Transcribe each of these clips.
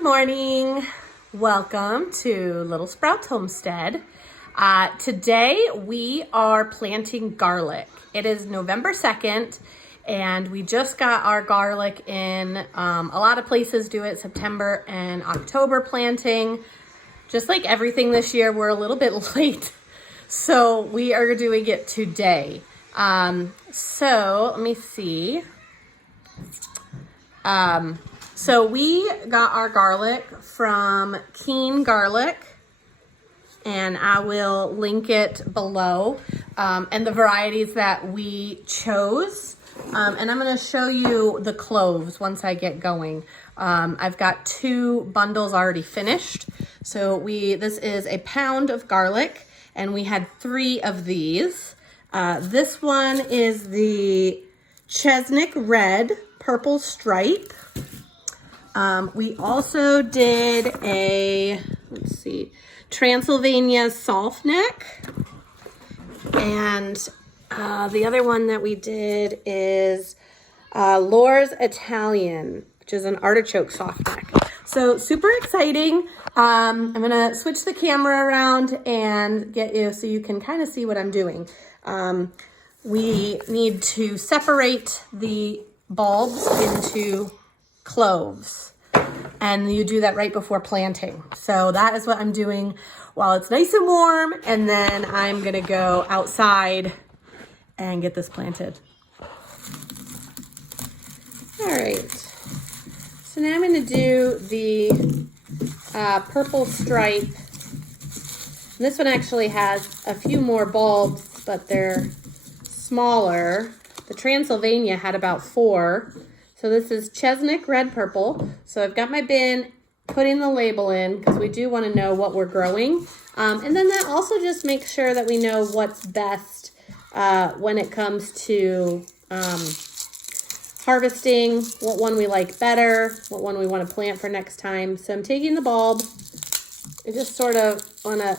Good morning. Welcome to Little Sprouts Homestead. Today we are planting garlic. It is November 2nd and we just got our garlic in. A lot of places do it September and October planting. Just like everything this year, we're a little bit late. So we are doing it today. So let me see. So we got our garlic from Keen Garlic, and I will link it below, and the varieties that we chose. And I'm gonna show you the cloves once I get going. I've got 2 bundles already finished. So this is a pound of garlic, and we had 3 of these. This one is the Chesnok red purple stripe. We also did a, let's see, Transylvania Softneck. And the other one that we did is Lorz Italian, which is an artichoke softneck. So super exciting. I'm gonna switch the camera around and get you so you can kind of see what I'm doing. We need to separate the bulbs into cloves, and you do that right before planting. So that is what I'm doing while it's nice and warm, and then I'm gonna go outside and get this planted. All right, so now I'm gonna do the purple stripe. And this one actually has a few more bulbs, but they're smaller. The Transylvania had about 4. So this is Chesnok red purple. So I've got my bin, putting the label in because we do want to know what we're growing. And then that also just makes sure that we know what's best when it comes to harvesting, what one we like better, what one we want to plant for next time. So I'm taking the bulb. I just sort of want to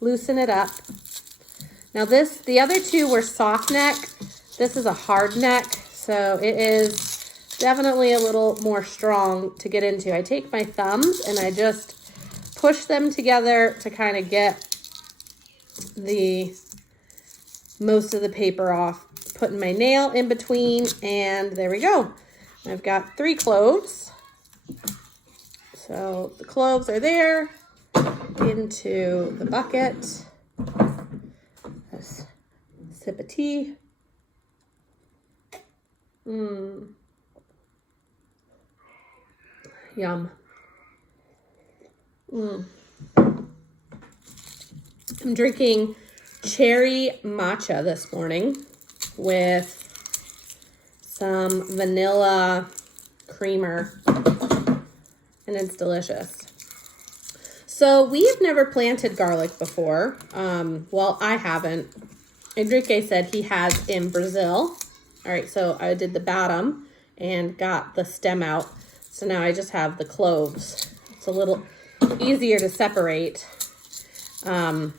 loosen it up. Now the other 2 were Softneck. This is a Hardneck. So it is definitely a little more strong to get into. I take my thumbs and I just push them together to kind of get the most of the paper off. Putting my nail in between, and there we go. I've got 3 cloves. So the cloves are there into the bucket. Let's sip of tea. Yum. I'm drinking cherry matcha this morning with some vanilla creamer, and it's delicious. So we have never planted garlic before. Well, I haven't. Enrique said he has in Brazil. All right, so I did the bottom and got the stem out. So now I just have the cloves. It's a little easier to separate. And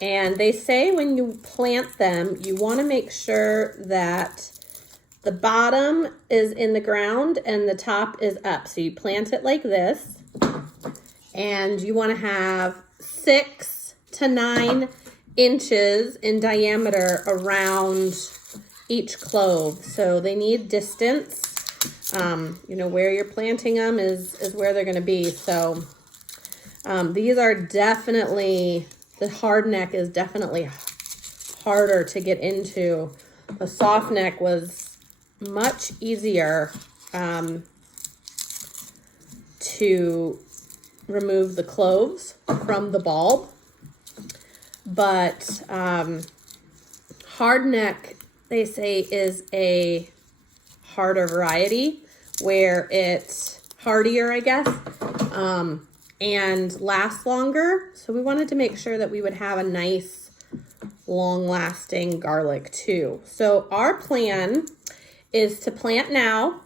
they say when you plant them, you want to make sure that the bottom is in the ground and the top is up. So you plant it like this. And you want to have 6 to 9 inches in diameter around each clove. So they need distance. You know, where you're planting them is where they're going to be. So these are definitely, the hardneck is definitely harder to get into. The softneck was much easier to remove the cloves from the bulb. But hardneck, they say, is a harder variety where it's hardier, I guess, and lasts longer. So we wanted to make sure that we would have a nice, long-lasting garlic too. So our plan is to plant now.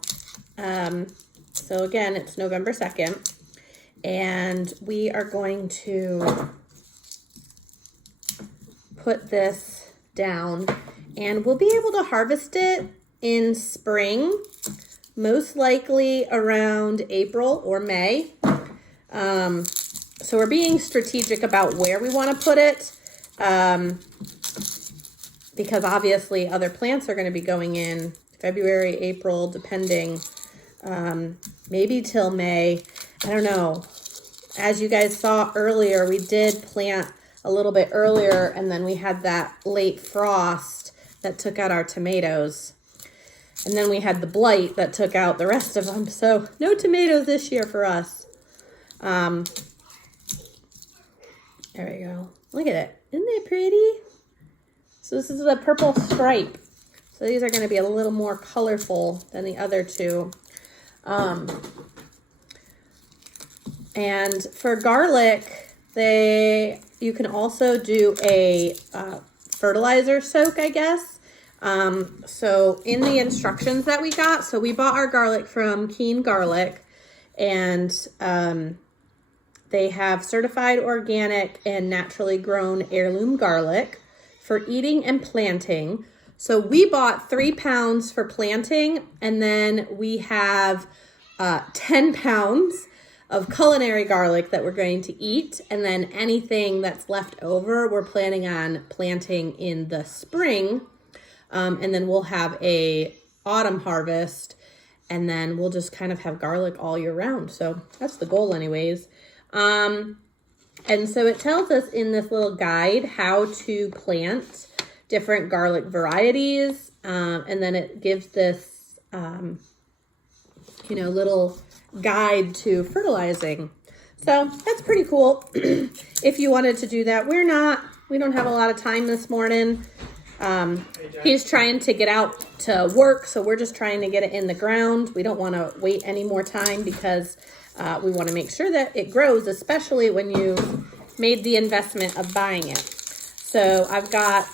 So again, it's November 2nd, and we are going to put this down, and we'll be able to harvest it in spring, most likely around April or May. So we're being strategic about where we want to put it, because obviously other plants are going to be going in February, April, depending, maybe till May. I don't know. As you guys saw earlier, we did plant a little bit earlier, and then we had that late frost that took out our tomatoes. And then we had the blight that took out the rest of them. So no tomatoes this year for us. There we go. Look at it. Isn't it pretty? So this is a purple stripe. So these are going to be a little more colorful than the other two. And for garlic, you can also do a fertilizer soak, I guess. So in the instructions that we got, so we bought our garlic from Keen Garlic, and they have certified organic and naturally grown heirloom garlic for eating and planting. So we bought 3 pounds for planting, and then we have 10 pounds of culinary garlic that we're going to eat, and then anything that's left over we're planning on planting in the spring. And then we'll have a autumn harvest, and then we'll just kind of have garlic all year round. So that's the goal anyways. And so it tells us in this little guide how to plant different garlic varieties. And then it gives this, little guide to fertilizing. So that's pretty cool. If you wanted to do that, we don't have a lot of time this morning. He's trying to get out to work, so we're just trying to get it in the ground. We don't want to wait any more time because we want to make sure that it grows, especially when you made the investment of buying it. So I've got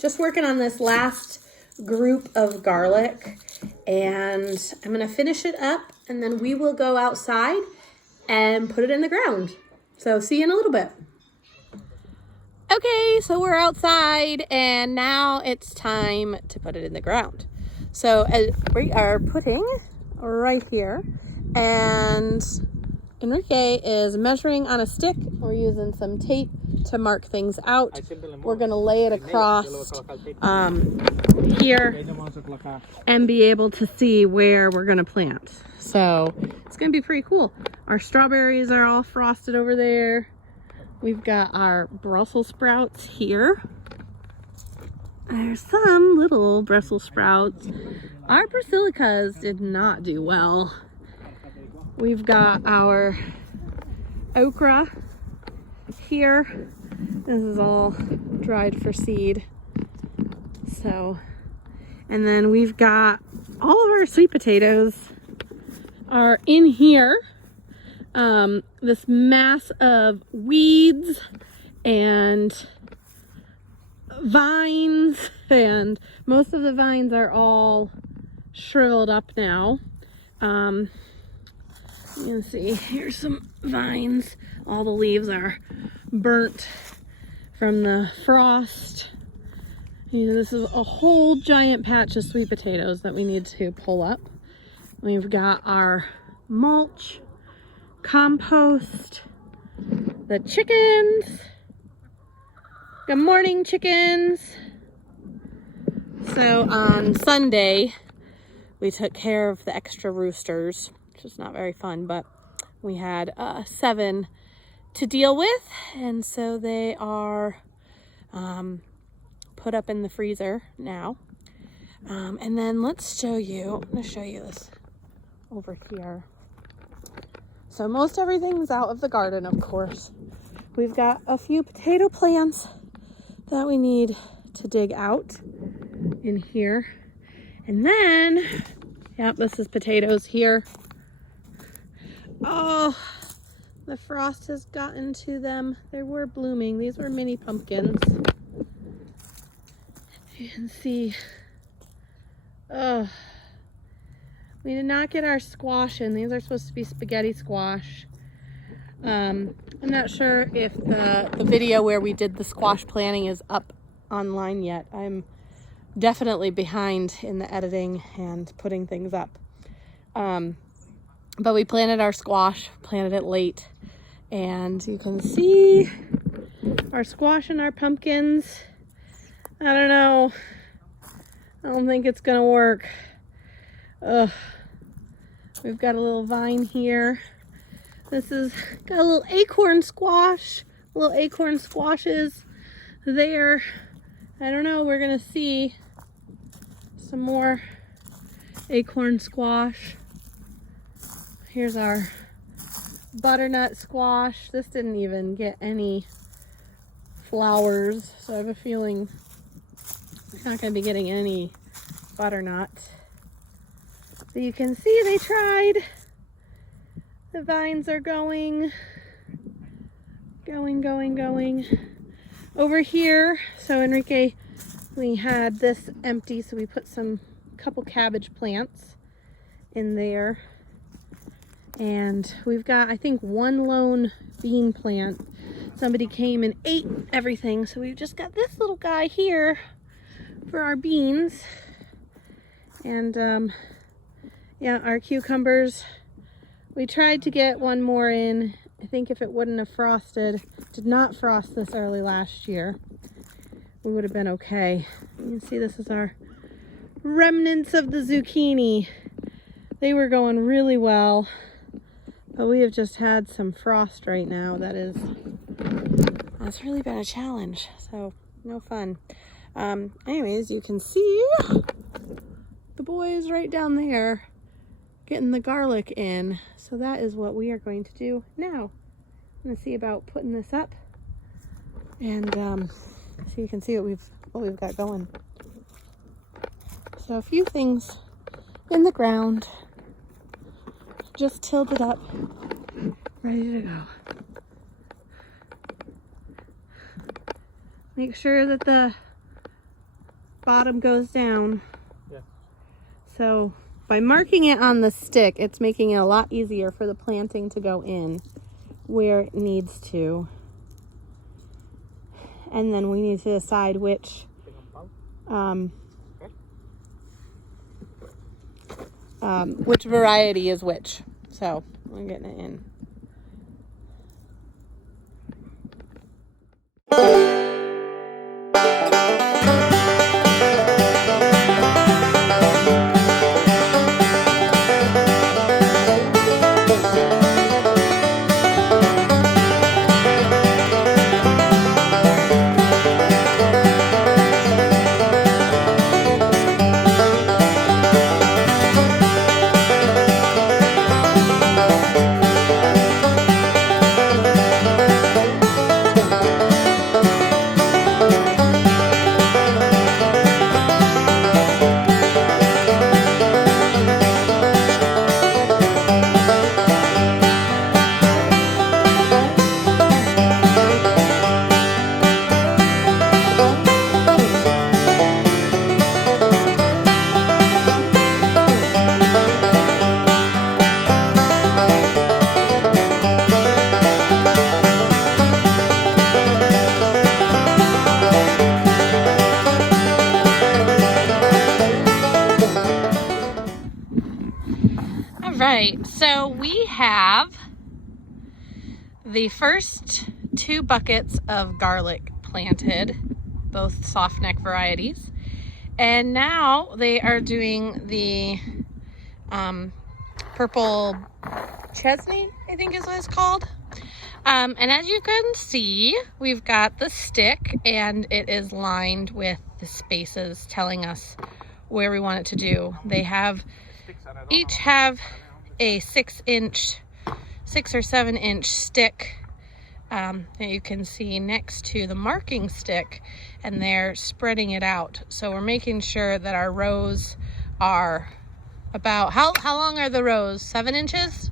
just working on this last group of garlic, and I'm going to finish it up, and then we will go outside and put it in the ground. So see you in a little bit. Okay, so we're outside, and now it's time to put it in the ground. So we are putting right here, and Enrique is measuring on a stick. We're using some tape to mark things out. We're going to lay it across here and be able to see where we're going to plant. So it's going to be pretty cool. Our strawberries are all frosted over there. We've got our Brussels sprouts here. There's some little Brussels sprouts. Our basilicas did not do well. We've got our okra here. This is all dried for seed. So, and then we've got all of our sweet potatoes are in here. This mass of weeds and vines, and most of the vines are all shriveled up now. You can see here's some vines. All the leaves are burnt from the frost. This is a whole giant patch of sweet potatoes that we need to pull up. We've got our mulch, compost, the chickens. Good morning, chickens. So on Sunday, we took care of the extra roosters, which is not very fun, but we had 7 to deal with, and so they are put up in the freezer now. And then let's show you, I'm going to show you this over here. So most everything's out of the garden, of course. We've got a few potato plants that we need to dig out in here. And then, yep, this is potatoes here. Oh, the frost has gotten to them. They were blooming. These were mini pumpkins. You can see, oh, we did not get our squash in. These are supposed to be spaghetti squash. I'm not sure if the video where we did the squash planting is up online yet. I'm definitely behind in the editing and putting things up. But we planted our squash, planted it late, and you can see our squash and our pumpkins. I don't know. I don't think it's gonna work. Ugh. We've got a little vine here. This is got a little acorn squash, little acorn squashes there. I don't know, we're gonna see some more acorn squash. Here's our butternut squash. This didn't even get any flowers, so I have a feeling it's not gonna be getting any butternut. So you can see they tried. The vines are going. Over here, so Enrique, we had this empty, so we put a couple cabbage plants in there. And we've got, I think, one lone bean plant. Somebody came and ate everything, so we've just got this little guy here for our beans. And yeah, our cucumbers, we tried to get one more in. I think if it wouldn't have frosted, did not frost this early last year, we would have been okay. You can see this is our remnants of the zucchini. They were going really well, but we have just had some frost right now. That's really been a challenge, so no fun. Anyways, you can see the boys right down there getting the garlic in. So that is what we are going to do now. I'm gonna see about putting this up, and so you can see what we've got going. So a few things in the ground, just tilled it up, ready to go. Make sure that the bottom goes down. Yeah. So by marking it on the stick, it's making it a lot easier for the planting to go in where it needs to. And then we need to decide which variety is which. So I'm getting it in. Right, so we have the first 2 buckets of garlic planted, both Softneck varieties, and now they are doing the purple Chesnok, I think is what it's called. And as you can see, we've got the stick, and it is lined with the spaces telling us where we want it to do. They each have a 6 or 7 inch stick that you can see next to the marking stick, and they're spreading it out. So we're making sure that our rows are about, how long are the rows? 7 inches?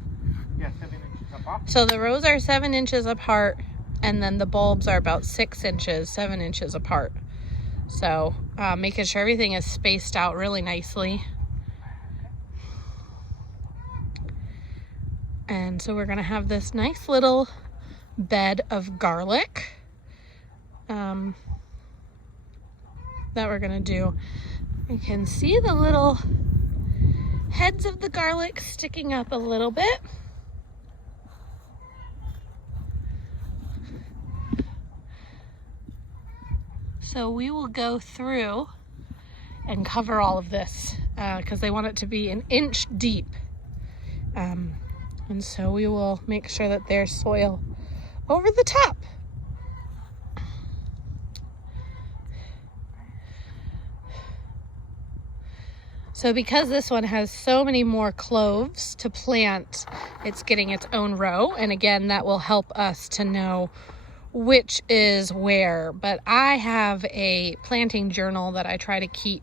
Yeah, 7 inches apart. So the rows are 7 inches apart, and then the bulbs are about 6 inches, 7 inches apart. So making sure everything is spaced out really nicely. And so we're gonna have this nice little bed of garlic that we're gonna do. You can see the little heads of the garlic sticking up a little bit. So we will go through and cover all of this because they want it to be an inch deep. And so we will make sure that there's soil over the top. So because this one has so many more cloves to plant, it's getting its own row. And again, that will help us to know which is where. But I have a planting journal that I try to keep,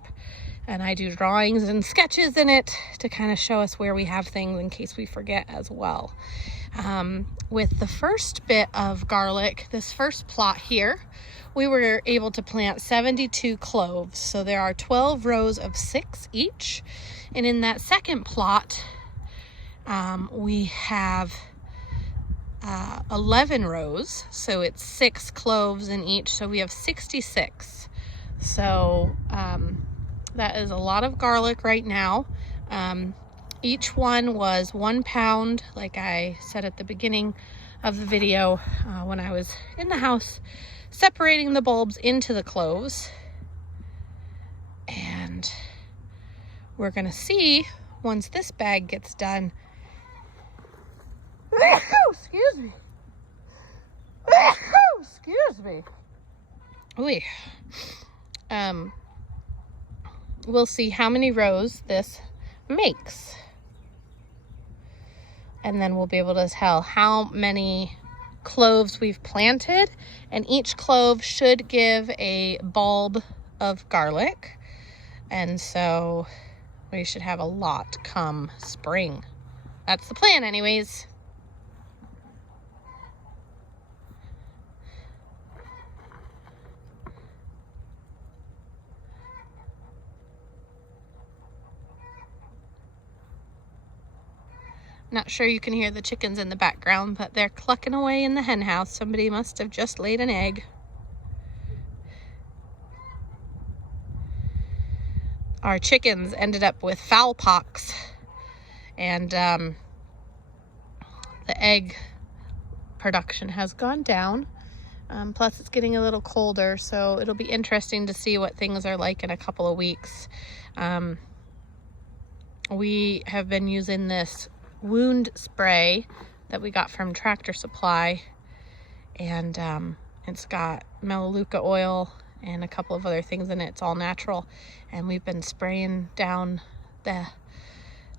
and I do drawings and sketches in it to kind of show us where we have things in case we forget as well. With the first bit of garlic, this first plot here, we were able to plant 72 cloves. So there are 12 rows of 6 each. And in that second plot, we have 11 rows. So it's 6 cloves in each. So we have 66. So that is a lot of garlic right now. Each one was 1 pound, like I said at the beginning of the video when I was in the house separating the bulbs into the cloves. And we're gonna see once this bag gets done. Excuse me. Excuse me. Oy. We'll see how many rows this makes. And then we'll be able to tell how many cloves we've planted, and each clove should give a bulb of garlic, and so we should have a lot come spring. That's the plan anyways. Not sure you can hear the chickens in the background, but they're clucking away in the hen house. Somebody must have just laid an egg. Our chickens ended up with fowl pox, and the egg production has gone down. Plus it's getting a little colder, so it'll be interesting to see what things are like in a couple of weeks. We have been using this wound spray that we got from Tractor Supply, and it's got melaleuca oil and a couple of other things in it. It's all natural, and we've been spraying down the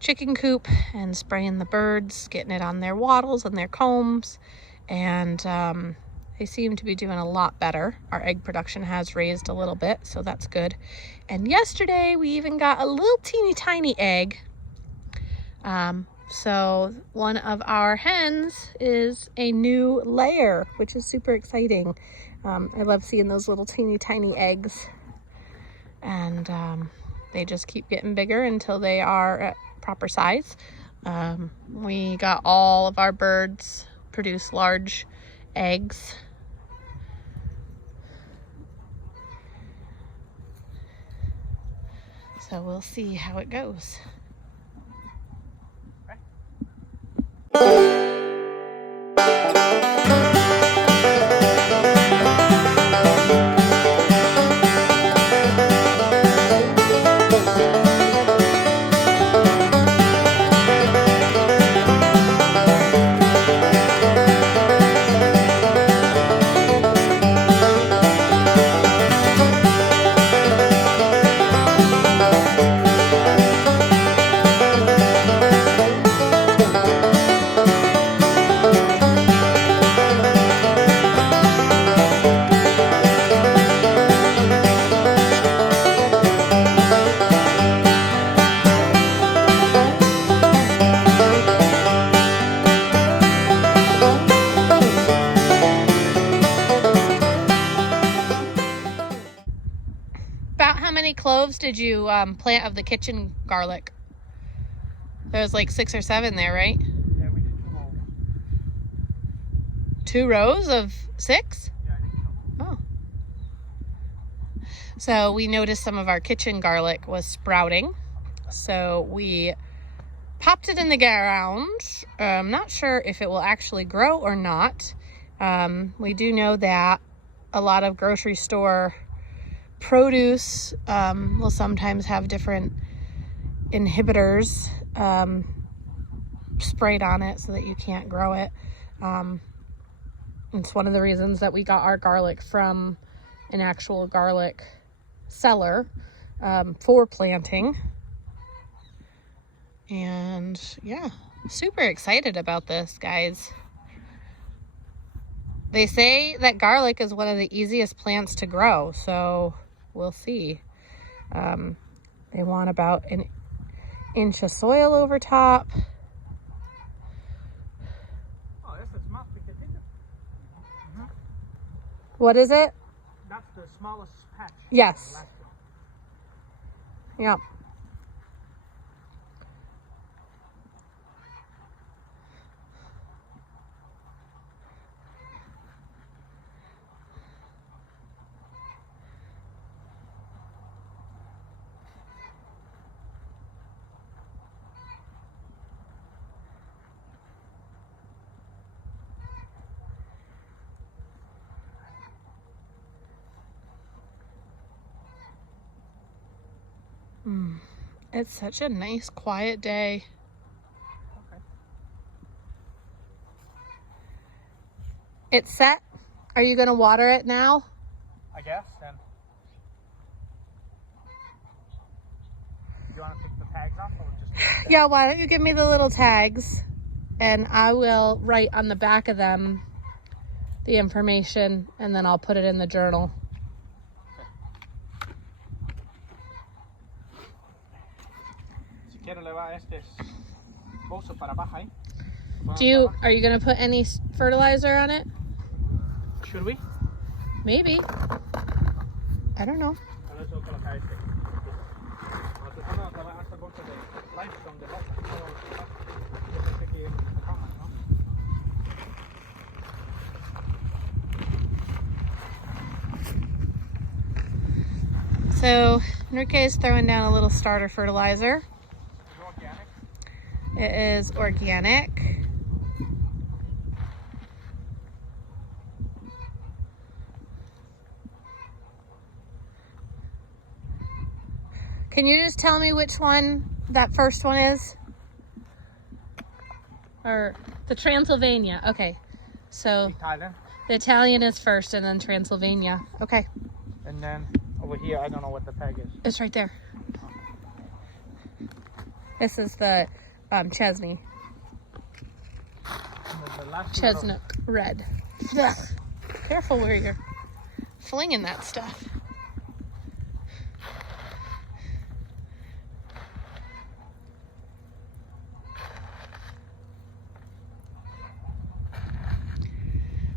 chicken coop and spraying the birds, getting it on their wattles and their combs, and they seem to be doing a lot better. Our egg production has raised a little bit, so that's good. And yesterday we even got a little teeny tiny egg. So one of our hens is a new layer, which is super exciting. I love seeing those little teeny tiny eggs, and they just keep getting bigger until they are at proper size. We got all of our birds produce large eggs. So we'll see how it goes. How many cloves did you plant of the kitchen garlic? There was like 6 or 7 there, right? Yeah, we did 2 rows. 2 rows of 6? Yeah, I think so. Oh. So we noticed some of our kitchen garlic was sprouting. So we popped it in the ground. I'm not sure if it will actually grow or not. We do know that a lot of grocery store produce will sometimes have different inhibitors sprayed on it so that you can't grow it. It's one of the reasons that we got our garlic from an actual garlic seller for planting. And yeah, super excited about this, guys. They say that garlic is one of the easiest plants to grow, so we'll see. They want about an inch of soil over top. Oh, that's the small picket, isn't it? What is it? That's the smallest patch. Yes. The last one. Yeah. It's such a nice, quiet day. Okay. It's set. Are you going to water it now? I guess, then. You want to take the tags off or just... Yeah, why don't you give me the little tags and I will write on the back of them the information and then I'll put it in the journal. Quiero levar este bolso para abajo ahí. Are you going to put any fertilizer on it? Should we? Maybe. I don't know. Ahora tengo que colocar este. Nosotros vamos a acabar esta bolsa de limestone de roca. Yo pensé que sacamos, ¿no? So Enrique is throwing down a little starter fertilizer. It is organic. Can you just tell me which one that first one is? Or the Transylvania. Okay. So Italian. the Italian is first and then Transylvania. Okay. And then over here, I don't know what the tag is. It's right there. This is the Chesney. The last two Chesnok red. Ugh. Careful where you're flinging that stuff.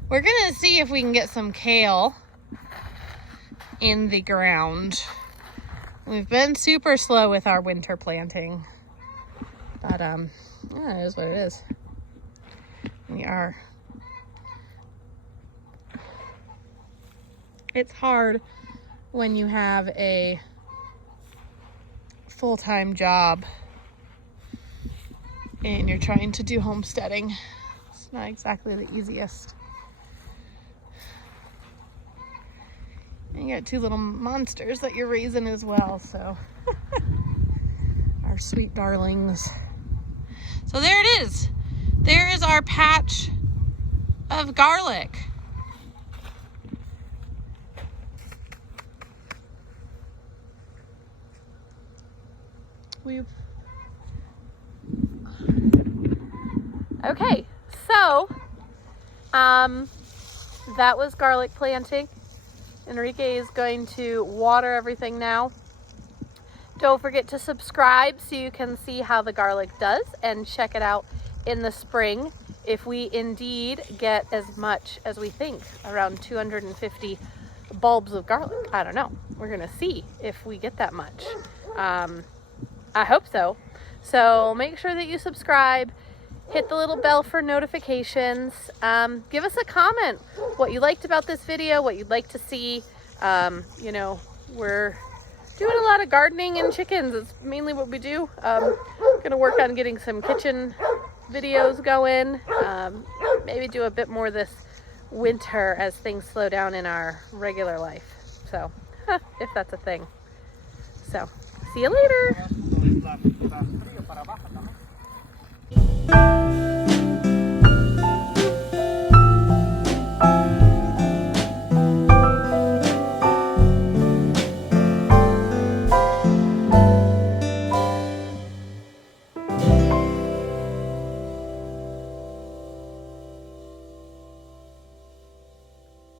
We're gonna see if we can get some kale in the ground. We've been super slow with our winter planting, but yeah, it is what it is. We are. It's hard when you have a full-time job and you're trying to do homesteading. It's not exactly the easiest. And you got two little monsters that you're raising as well, so our sweet darlings. So there it is. There is our patch of garlic. Okay, so that was garlic planting. Enrique is going to water everything now. Don't forget to subscribe so you can see how the garlic does, and check it out in the spring if we indeed get as much as we think, around 250 bulbs of garlic. I don't know. We're gonna see if we get that much. I hope so. So make sure that you subscribe, hit the little bell for notifications. Give us a comment what you liked about this video, what you'd like to see. You know, we're doing a lot of gardening and chickens. It's mainly what we do. Gonna work on getting some kitchen videos going. Maybe do a bit more this winter as things slow down in our regular life. So, if that's a thing. So, see you later. Las frío para abajo también.